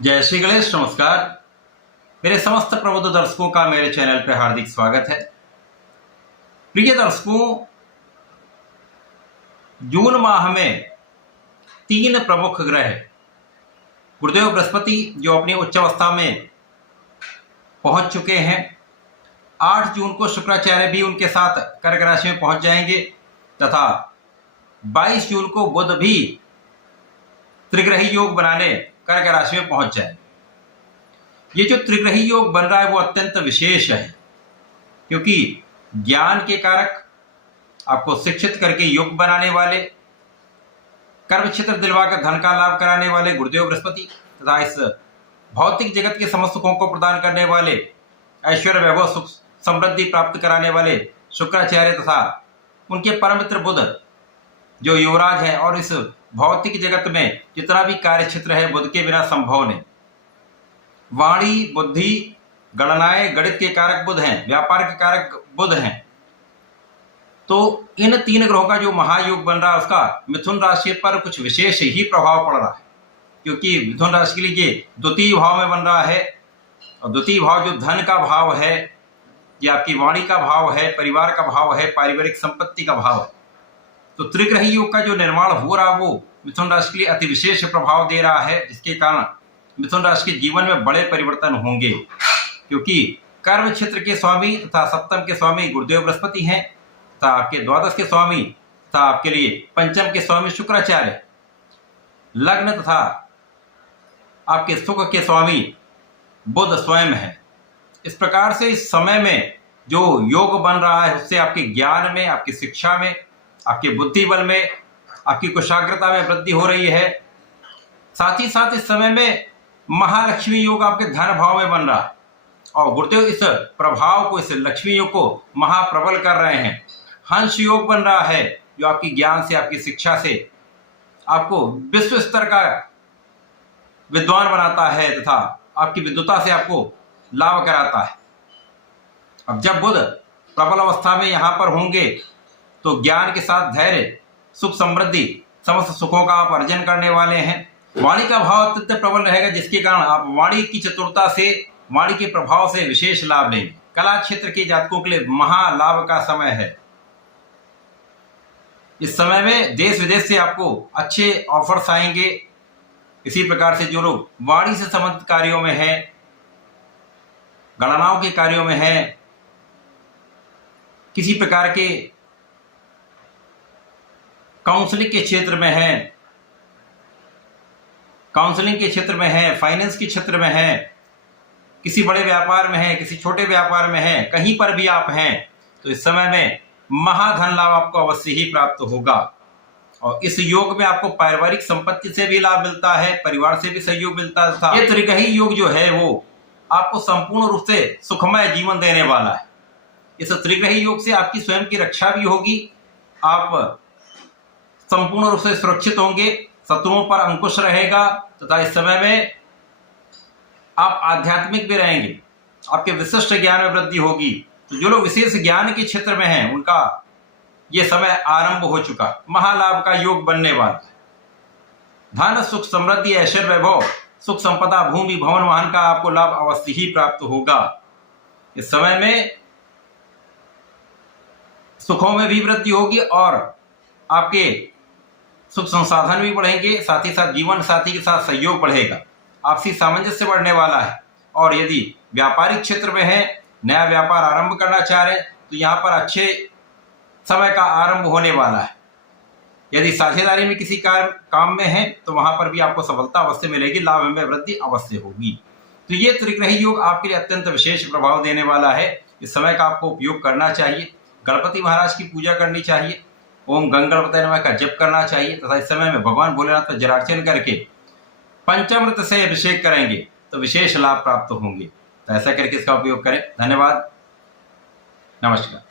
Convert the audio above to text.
जय श्री गणेश। नमस्कार। मेरे समस्त प्रबुद्ध दर्शकों का मेरे चैनल पर हार्दिक स्वागत है। प्रिय दर्शकों, जून माह में 3 प्रमुख ग्रह गुरुदेव बृहस्पति जो अपनी उच्च अवस्था में पहुंच चुके हैं, 8 जून को शुक्राचार्य भी उनके साथ कर्क राशि में पहुंच जाएंगे तथा 22 जून को बुध भी त्रिग्रही योग बनाने कर्क राशि में पहुंच जाए। ये जो त्रिग्रही योग बन रहा है वो अत्यंत विशेष है, क्योंकि ज्ञान के कारक, आपको शिक्षित करके योग बनाने वाले, कर्म क्षेत्र दिलवाकर धन का लाभ कराने वाले गुरुदेव बृहस्पति तथा इस भौतिक जगत के समस्त सुखों को प्रदान करने वाले, ऐश्वर्य वैभव सुख समृद्धि प्राप्त कराने वाले शुक्राचार्य तथा उनके परम मित्र बुध जो युवराज है, और इस भौतिक जगत में जितना भी कार्य क्षेत्र है बुध के बिना संभव नहीं। वाणी, बुद्धि, गणनाएं, गणित के कारक बुध हैं, व्यापार के कारक बुध हैं। तो इन 3 ग्रहों का जो महायोग बन रहा है उसका मिथुन राशि पर कुछ विशेष ही प्रभाव पड़ रहा है, क्योंकि मिथुन राशि के लिए ये द्वितीय भाव में बन रहा है, और द्वितीय भाव जो धन का भाव है, ये आपकी वाणी का भाव है, परिवार का भाव है, पारिवारिक संपत्ति का भाव है। तो त्रिग्रही योग का जो निर्माण हो रहा वो मिथुन राशि के लिए अति विशेष प्रभाव दे रहा है, जिसके कारण मिथुन राशि के जीवन में बड़े परिवर्तन होंगे, क्योंकि कर्म क्षेत्र के स्वामी तथा सप्तम के स्वामी गुरुदेव बृहस्पति हैं तथा आपके द्वादश के स्वामी तथा आपके लिए पंचम के स्वामी शुक्राचार्य, लग्न तथा आपके सुख के स्वामी बुध स्वयं है। इस प्रकार से इस समय में जो योग बन रहा है उससे आपके ज्ञान में, आपकी शिक्षा में, आपके बुद्धि बल में, आपकी कुशाग्रता में वृद्धि हो रही है। साथ ही साथ इस समय में महालक्ष्मी योग आपके धन भाव में बन रहा है, और गुरुदेव इस प्रभाव को, इस लक्ष्मी योग को महाप्रबल कर रहे हैं। हंस योग बन रहा है जो आपकी ज्ञान से, आपकी शिक्षा से आपको विश्व स्तर का विद्वान बनाता है तथा आपकी विद्वता से आपको लाभ कराता है। अब जब बुध प्रबल अवस्था में यहाँ पर होंगे तो ज्ञान के साथ धैर्य, सुख समृद्धि, समस्त सुखों का आप अर्जन करने वाले हैं। वाणी का भाव अत्यंत प्रबल रहेगा, जिसके कारण आप वाणी की चतुरता से, वाणी के प्रभाव से विशेष लाभ लेंगे। कला क्षेत्र के जातकों के लिए महालाभ का समय है। इस समय में देश विदेश से आपको अच्छे ऑफर्स आएंगे। इसी प्रकार से जो लोग वाणी से संबंधित कार्यों में हैं, गणनाओं के कार्यों में हैं, किसी प्रकार के काउंसलिंग के क्षेत्र में है, काउंसलिंग के क्षेत्र में है, फाइनेंस के क्षेत्र में है, किसी बड़े व्यापार में है, किसी छोटे व्यापार में है, कहीं पर भी आप हैं तो इस समय में महाधन लाभ आपको अवश्य ही प्राप्त होगा। और इस योग में आपको पारिवारिक संपत्ति से भी लाभ मिलता है, परिवार से भी सहयोग मिलता है। ये त्रिग्रही योग जो है वो आपको संपूर्ण रूप से सुखमय जीवन देने वाला है। इस त्रिग्रही योग से आपकी स्वयं की रक्षा भी होगी, आप संपूर्ण रूप से सुरक्षित होंगे, शत्रुओं पर अंकुश रहेगा तथा इस समय में आप आध्यात्मिक भी रहेंगे, आपके विशिष्ट ज्ञान में वृद्धि होगी। तो जो लोग विशेष ज्ञान के क्षेत्र में हैं उनका ये समय आरंभ हो चुका, महालाभ का योग बनने वाला है। धन, सुख समृद्धि, ऐश्वर्य वैभव, सुख संपदा, भूमि, भवन, वाहन का आपको लाभ अवश्य ही प्राप्त होगा। इस समय में सुखों में भी वृद्धि होगी और आपके सुख संसाधन भी बढ़ेंगे, साथ ही साथ जीवन साथी के साथ सहयोग बढ़ेगा, आपसी सामंजस्य बढ़ने वाला है। और यदि व्यापारिक क्षेत्र में है, नया व्यापार आरंभ करना चाह रहे हैं तो यहाँ पर अच्छे समय का आरंभ होने वाला है। यदि साझेदारी में किसी काम में है तो वहां पर भी आपको सफलता अवश्य मिलेगी, लाभ में वृद्धि अवश्य होगी। तो ये त्रिग्रही योग आपके लिए अत्यंत विशेष प्रभाव देने वाला है। इस समय का आपको उपयोग करना चाहिए, गणपति महाराज की पूजा करनी चाहिए, ओम गंगणपतये नमः का जप करना चाहिए तथा इस समय में भगवान भोलेनाथ का जलार्चन करके पंचामृत से अभिषेक करेंगे तो विशेष लाभ प्राप्त होंगे। तो ऐसा करके इसका उपयोग करें। धन्यवाद, नमस्कार।